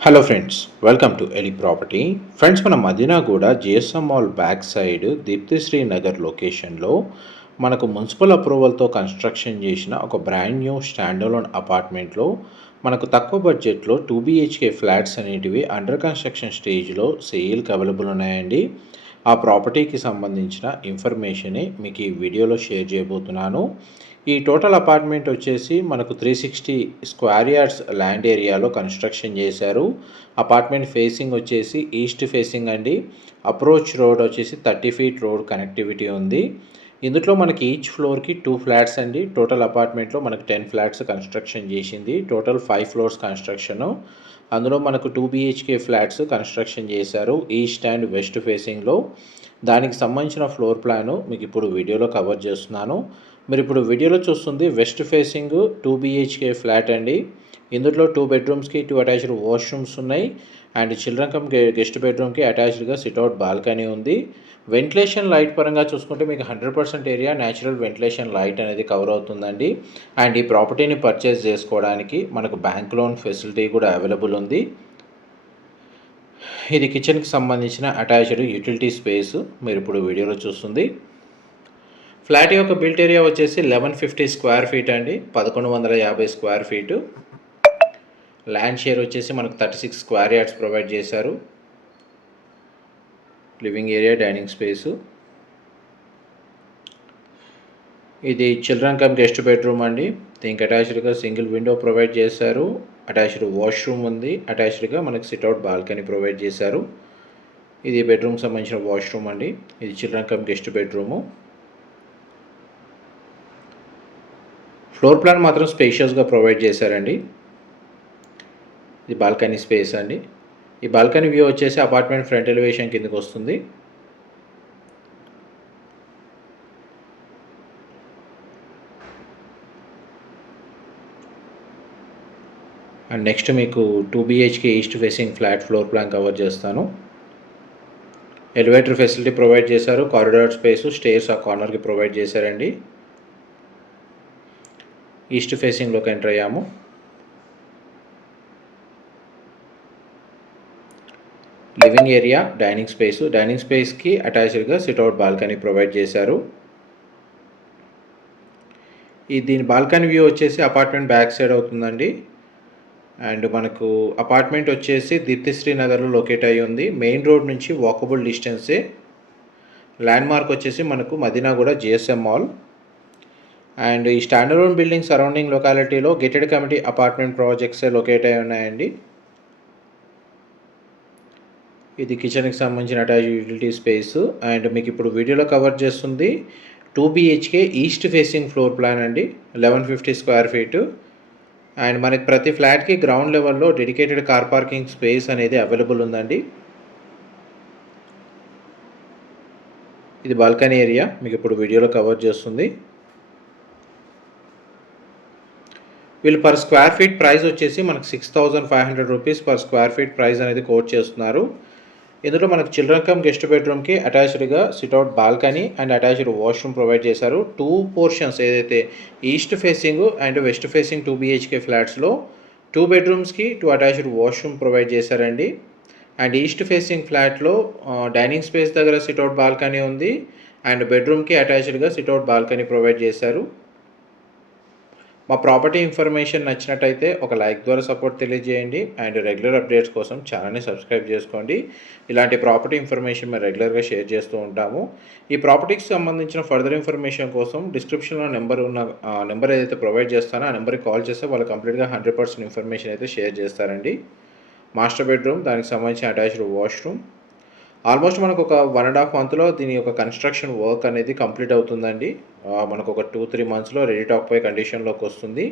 Hello friends welcome to Eli property friends మన Madinaguda GSM mall back side Deepthisri Nagar లొకేషన్లో మనకు municipal అప్రూవల్తో construction చేసిన ఒక brand new standalone అపార్ట్మెంట్లో మనకు తక్కువ బడ్జెట్లో టూ బీహెచ్కే ఫ్లాట్స్ అనేటివి అండర్ కన్స్ట్రక్షన్ స్టేజ్లో సేల్కి అవైలబుల్ ఉన్నాయండి. ఆ ప్రాపర్టీకి సంబంధించిన ఇన్ఫర్మేషనే మీకు ఈ వీడియోలో షేర్ చేయబోతున్నాను. ఈ టోటల్ అపార్ట్మెంట్ వచ్చేసి మనకు three sixty square yards land ఏరియాలో కన్స్ట్రక్షన్ చేశారు. అపార్ట్మెంట్ ఫేసింగ్ వచ్చేసి ఈస్ట్ ఫేసింగ్ అండి. అప్రోచ్ రోడ్ వచ్చేసి థర్టీ ఫీట్ రోడ్ కనెక్టివిటీ ఉంది. ఇందులో మనకి ఈచ్ ఫ్లోర్కి టూ ఫ్లాట్స్ అండి. టోటల్ అపార్ట్మెంట్లో మనకు టెన్ ఫ్లాట్స్ కన్స్ట్రక్షన్ చేసింది. టోటల్ ఫైవ్ ఫ్లోర్స్ కన్స్ట్రక్షను అందులో మనకు టూ బీహెచ్కే ఫ్లాట్స్ కన్స్ట్రక్షన్ చేశారు. ఈస్ట్ అండ్ వెస్ట్ ఫేసింగ్లో దానికి సంబంధించిన ఫ్లోర్ ప్లాను మీకు ఇప్పుడు వీడియోలో కవర్ చేస్తున్నాను. మీరు ఇప్పుడు వీడియోలో చూస్తుంది west facing two BHK flat అండి. ఇందులో టూ బెడ్రూమ్స్కి టూ అటాచ్డ్ వాష్రూమ్స్ ఉన్నాయి. అండ్ చిల్డ్రన్ కమ్ గెస్ట్ బెడ్రూమ్కి అటాచ్డ్గా సిట్అవుట్ బాల్కనీ ఉంది. వెంటిలేషన్ లైట్ పరంగా చూసుకుంటే మీకు hundred percent area natural ventilation light అనేది కవర్ అవుతుందండి. అండ్ ఈ ప్రాపర్టీని పర్చేస్ చేసుకోవడానికి మనకు బ్యాంక్ లోన్ ఫెసిలిటీ కూడా అవైలబుల్ ఉంది. ఇది కిచెన్కి సంబంధించిన అటాచ్డ్ యూటిలిటీ స్పేస్ మీరు ఇప్పుడు వీడియోలో చూస్తుంది. ఫ్లాట్ యొక్క బిల్ట్ ఏరియా వచ్చేసి లెవెన్ ఫిఫ్టీ స్క్వేర్ ఫీట్ అండి. పదకొండు వందల యాభై స్క్వేర్ ఫీటు ల్యాండ్ షేర్ వచ్చేసి మనకు thirty six square yards provide చేశారు. లివింగ్ ఏరియా డైనింగ్ స్పేసు ఇది చిల్డ్రన్ కమ్ గెస్ట్ బెడ్రూమ్ అండి. దీనికి అటాచ్డ్గా సింగిల్ విండో ప్రొవైడ్ చేశారు. అటాచ్డ్ వాష్రూమ్ ఉంది. అటాచ్డ్గా మనకి సిట్అవుట్ బాల్కనీ ప్రొవైడ్ చేశారు. ఇది బెడ్రూమ్ సంబంధించిన వాష్రూమ్ అండి. ఇది children cum guest bedroom floor plan మాత్రం స్పేషియస్గా ప్రొవైడ్ చేశారండి. ఇది బాల్కనీ స్పేస్ అండి. ఈ బాల్కనీ వ్యూ వచ్చేసి అపార్ట్మెంట్ ఫ్రంట్ ఎలివేషన్ కిందకి వస్తుంది. అండ్ నెక్స్ట్ మీకు two BHK east facing flat floor plan cover చేస్తాను. ఎలివేటర్ ఫెసిలిటీ ప్రొవైడ్ చేశారు. కారిడార్ స్పేస్ స్టేర్స్ ఆ కార్నర్కి ప్రొవైడ్ చేశారండి. ఈస్ట్ ఫేసింగ్లోకి ఎంటర్ అయ్యాము. Living area dining space. Dining స్పేస్కి అటాచ్డ్గా సిట్అవుట్ బాల్కనీ ప్రొవైడ్ చేశారు. ఈ దీని బాల్కనీ వ్యూ వచ్చేసి అపార్ట్మెంట్ బ్యాక్ సైడ్ అవుతుందండి. అండ్ మనకు అపార్ట్మెంట్ వచ్చేసి దీప్తిశ్రీ నగర్లో లొకేట్ అయ్యి ఉంది. మెయిన్ రోడ్ నుంచి వాకబుల్ డిస్టెన్సే. ల్యాండ్ మార్క్ వచ్చేసి మనకు మదీనాగూడ జిఎస్ఎం మాల్. అండ్ ఈ స్టాండర్డ్ బిల్డింగ్ సరౌండింగ్ లొకాలిటీలో గెటెడ్ కమిటీ అపార్ట్మెంట్ ప్రాజెక్ట్సే లొకేట్ అయి ఉన్నాయండి. ఇది కిచెన్కి సంబంధించిన అటాచ్ యూటిలిటీ స్పేస్ అండ్ మీకు ఇప్పుడు వీడియోలో కవర్ చేస్తుంది two BHK east facing floor plan అండి. Eleven fifty square feet and మనకి ప్రతి ఫ్లాట్కి గ్రౌండ్ లెవెల్లో డెడికేటెడ్ కార్ పార్కింగ్ స్పేస్ అనేది అవైలబుల్ ఉందండి. ఇది బాల్కనీ ఏరియా మీకు ఇప్పుడు వీడియోలో కవర్ చేస్తుంది. వీళ్ళు పర్ స్క్వేర్ ఫీట్ ప్రైస్ వచ్చేసి మనకు six thousand five hundred rupees per square feet price అనేది కోట్ చేస్తున్నారు. ఇందులో మనకు చిల్డ్రన్ కమ్ గెస్ట్ బెడ్రూమ్కి అటాచ్డ్గా sit out balcony and attached washroom provide చేశారు. టూ పోర్షన్స్ ఏదైతే east facing and west facing two BHK ఫ్లాట్స్లో two బెడ్రూమ్స్కి టూ అటాచ్డ్ వాష్రూమ్ ప్రొవైడ్ చేశారండి. And east facing ఫ్లాట్లో డైనింగ్ స్పేస్ దగ్గర సిట్అవుట్ బాల్కనీ ఉంది. And బెడ్రూమ్కి అటాచ్డ్గా సిట్అవుట్ బాల్కనీ ప్రొవైడ్ చేశారు. మా ప్రాపర్టీ ఇన్ఫర్మేషన్ నచ్చినట్టయితే ఒక లైక్ ద్వారా సపోర్ట్ తెలియజేయండి అండ్ రెగ్యులర్ అప్డేట్స్ కోసం ఛానల్ని సబ్స్క్రైబ్ చేసుకోండి. ఇలాంటి ప్రాపర్టీ ఇన్ఫర్మేషన్ మేము రెగ్యులర్గా షేర్ చేస్తూ ఉంటాము. ఈ ప్రాపర్టీకి సంబంధించిన ఫర్దర్ ఇన్ఫర్మేషన్ కోసం డిస్క్రిప్షన్లో నెంబర్ ఉన్న నెంబర్ ఏదైతే ప్రొవైడ్ చేస్తానో ఆ నెంబర్కి కాల్ చేస్తే వాళ్ళు కంప్లీట్గా హండ్రెడ్ పర్సెంట్ ఇన్ఫర్మేషన్ అయితే షేర్ చేస్తారండి. మాస్టర్ బెడ్రూమ్ దానికి సంబంధించిన అటాచ్డ్ వాష్రూమ్ ఆల్మోస్ట్ మనకు ఒక వన్ అండ్ హాఫ్ మంత్లో దీని యొక్క కన్స్ట్రక్షన్ వర్క్ అనేది కంప్లీట్ అవుతుందండి. మనకు ఒక టూ త్రీ మంత్స్లో రెడీ టాక్ పై కండిషన్లోకి వస్తుంది.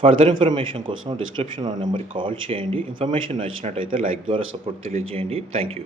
ఫర్దర్ ఇన్ఫర్మేషన్ కోసం డిస్క్రిప్షన్లో నెంబర్కి కాల్ చేయండి. ఇన్ఫర్మేషన్ నచ్చినట్టయితే లైక్ ద్వారా సపోర్ట్ తెలియజేయండి. Thank you